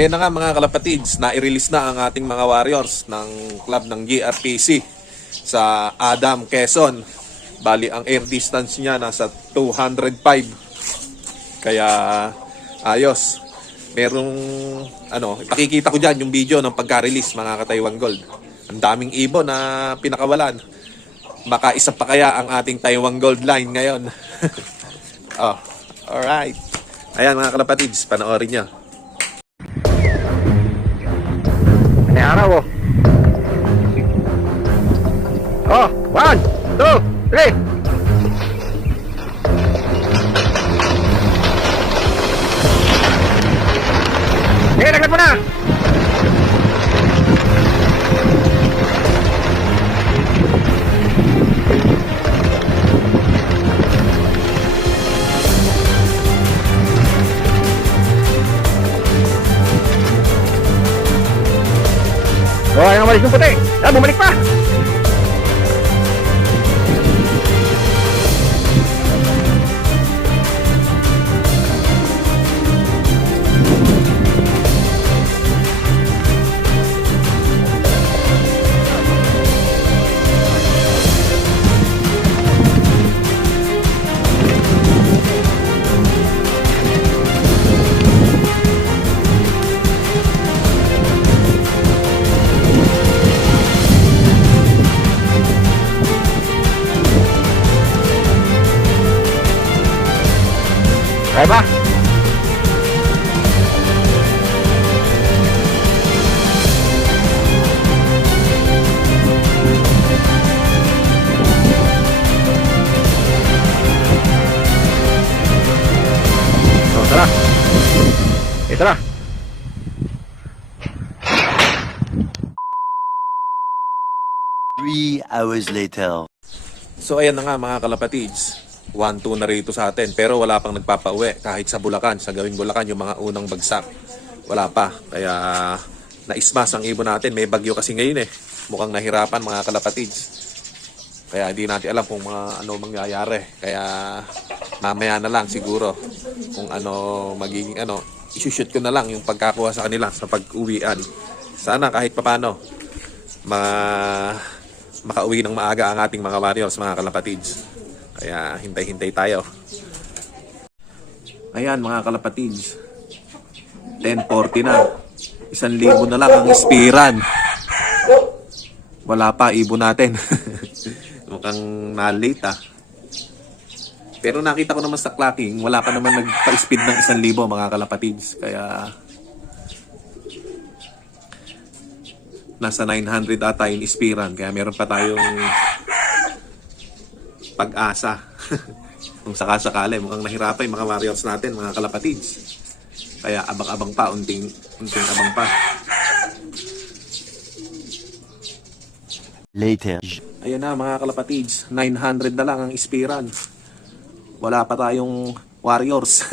Ayan na nga mga kalapatids, na-release na ang ating mga warriors ng club ng GRPC sa Adam, Quezon. Bali ang air distance niya nasa 205. Kaya ayos. Merong ipakikita ko dyan yung video ng pagka-release mga ka-Taiwan Gold. Ang daming ibon na pinakawalan. Baka isa pa kaya ang ating Taiwan Gold line ngayon. Oh, alright. Ayan mga kalapatids, panoorin nyo. May araw oh. Oh, 1, 2, 3. Sige, lagyan mo na. Oh, yang balik yung puti. Ah, bumalik pa. Kaya ba? Oh, tara. Tara. Three hours later. So ayan na nga mga kalapatids, 1-2 na rito sa atin pero wala pang nagpapauwi kahit sa Bulacan, sa gawing Bulacan yung mga unang bagsak wala pa, kaya naismas ang ibon natin. May bagyo kasi ngayon mukhang nahirapan mga kalapatids, kaya hindi natin alam kung ano mangyayari, kaya mamaya na lang siguro kung ano magiging isushoot ko na lang yung pagkakuha sa kanila sa pag-uwian. Sana kahit papano makauwi ng maaga ang ating mga warriors mga kalapatids. Kaya hintay-hintay tayo. Ayan mga kalapatids, 10:40 na. 1,000 na lang ang ispiran. Wala pa ibon natin. Mukhang na-late Pero nakita ko naman sa clocking, wala pa naman nagpa-speed ng 1,000 mga kalapatids. Kaya nasa 900 ata yung ispiran. Kaya meron pa tayong pag-asa. Kung sakasakali, mukhang nahirapan yung mga warriors natin, mga kalapatids. Kaya abang-abang pa, unting abang pa. Later. Ayan na mga kalapatids, 900 na lang ang ispiran. Wala pa tayong warriors.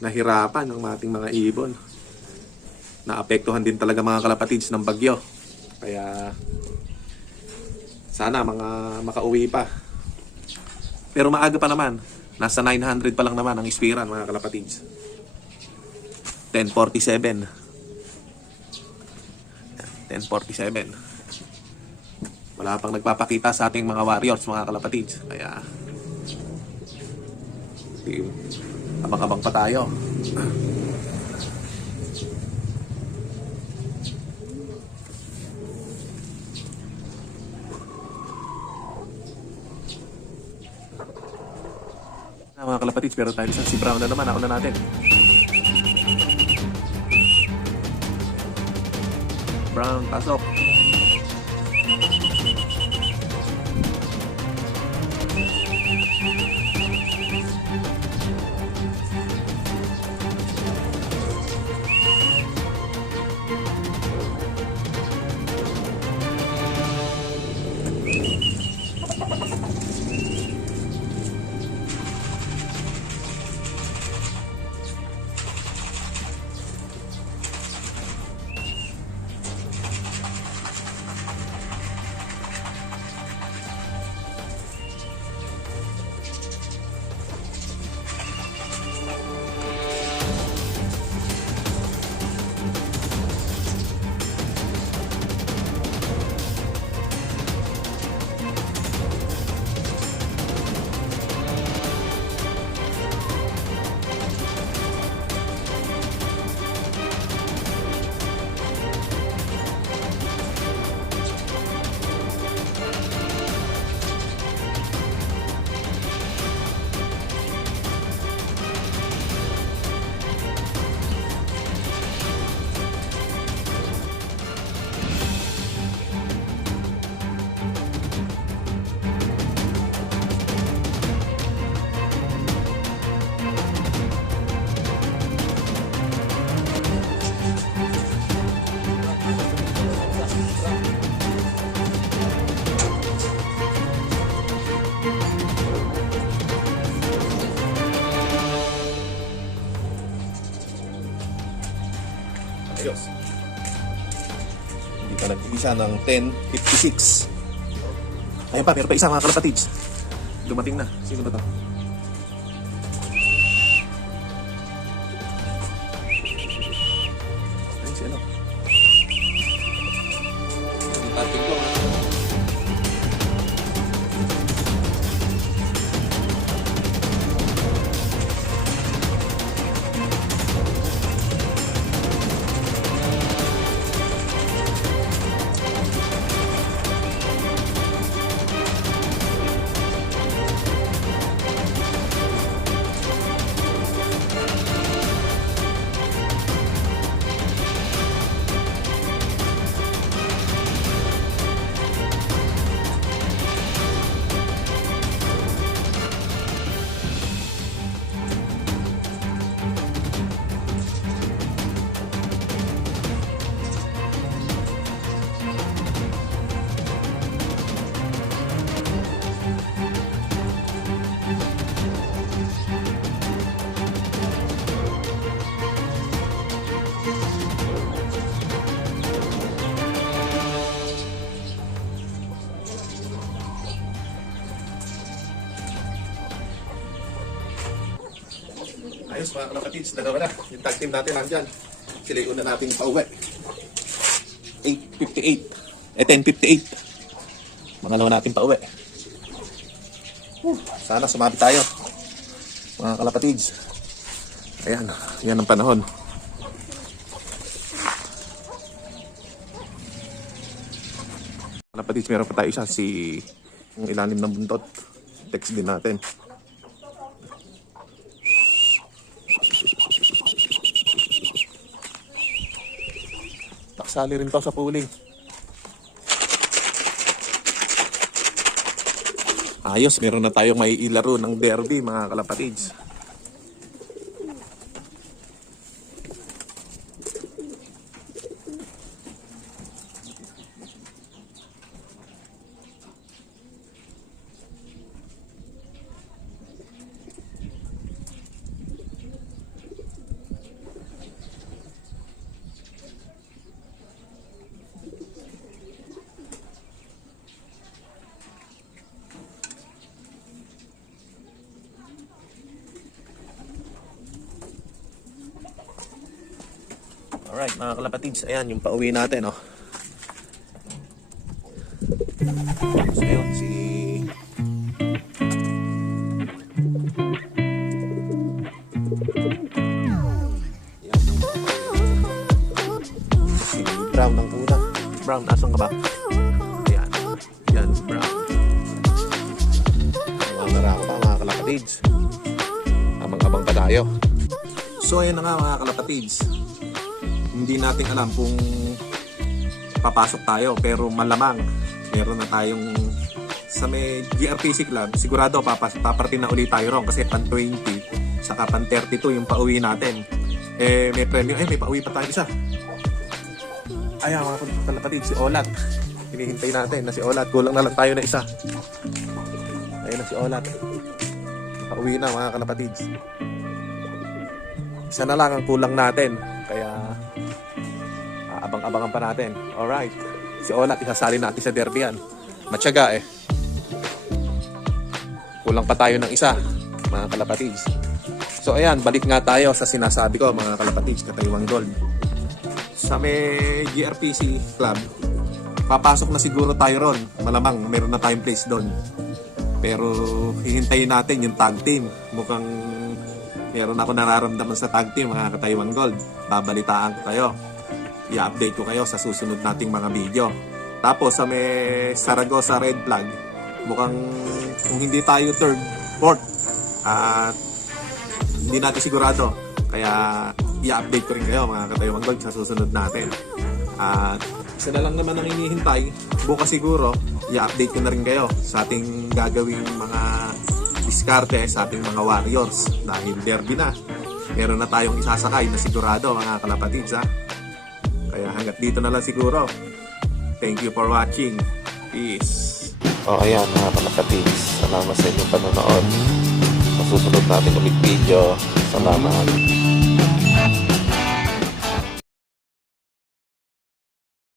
Nahirapan ang ating mga ibon. Naapektuhan din talaga mga kalapatids ng bagyo. Kaya sana makauwi pa. Pero maaga pa naman. Nasa 900 pa lang naman ang ispiran mga kalapatids. 10:47. 10:47. Wala pang nagpapakita sa ating mga warriors mga kalapatids. Kaya abang-abang pa tayo. Mga kalapatids, pero tayo si Brown na naman. Ako na natin. Brown, pasok. Dito nag-isa ng 10.56. Ayan pa, meron pa isa mga kalapatids. Dumating na. Sino ba to? Ayun si ano? Ang tating ko. Ayos mga kalapatids, nagawa na. Yung tag team natin nandyan. Sila yung una nating pauwi. 8.58. 10.58. Mga natin pauwi. Sana sumabi tayo. Mga kalapatids. Ayan, yan ang panahon. Kalapatids, meron pa tayo isa yung ilalim ng buntot. Text din natin. Sali rin to sa pooling. Ayos, meron na tayong may ilaro ng derby mga kalapatids. Alright mga kalapatids, ayan yung pauwi natin, oh. So yun, si Brown ang una. Brown, asan ka ba? Ayan, yan si Brown. Mga narako pa mga kalapatids. Abang-abang pa tayo. So ayan na nga mga kalapatids. Hindi natin alam kung papasok tayo, pero malamang meron na tayong sa may GRPC Club. Sigurado papartin na ulit tayo ron kasi pan 20 saka pan 32 yung pauwi natin. May premyo, may pauwi pa tayo isa. Ayan mga kalapatid, si Olat. Hinihintay natin na si Olat. Kulang na lang tayo na isa. Ayun na si Olat. Pauwi na mga kalapatids. Isa na lang ang kulang natin. Kaya abang-abangan pa natin. Alright. Si Olat, isasali natin sa derby yan. Matyaga eh. Kulang pa tayo ng isa, mga kalapatids. So ayan, balik nga tayo sa sinasabi ko, mga kalapatids, Katayuan Gold. Sa may GRPC Club, papasok na siguro tayo ron. Malamang meron na tayong place doon. Pero hihintayin natin yung tag team. Mukhang meron ako nararamdaman sa tag team, mga Katayuan Gold. Babalitaan ko kayo. I-update ko kayo sa susunod nating mga video. Tapos sa may Saragossa Red Flag, mukhang kung hindi tayo third, fourth, at hindi natin sigurado. Kaya i-update ko rin kayo mga Katayuan Gold sa susunod natin. At isa na lang naman ang hinihintay. Bukas siguro, i-update ko na rin kayo sa ating gagawing mga diskarte sa ating mga warriors. Dahil derby na. Meron na tayong isasakay na sigurado mga kalapatids ha. Kaya hanggat dito na lang siguro. Thank you for watching. Peace. Ayan mga kalapatids. Salamat sa inyong panonood. Masusunod natin ulit video. Salamat.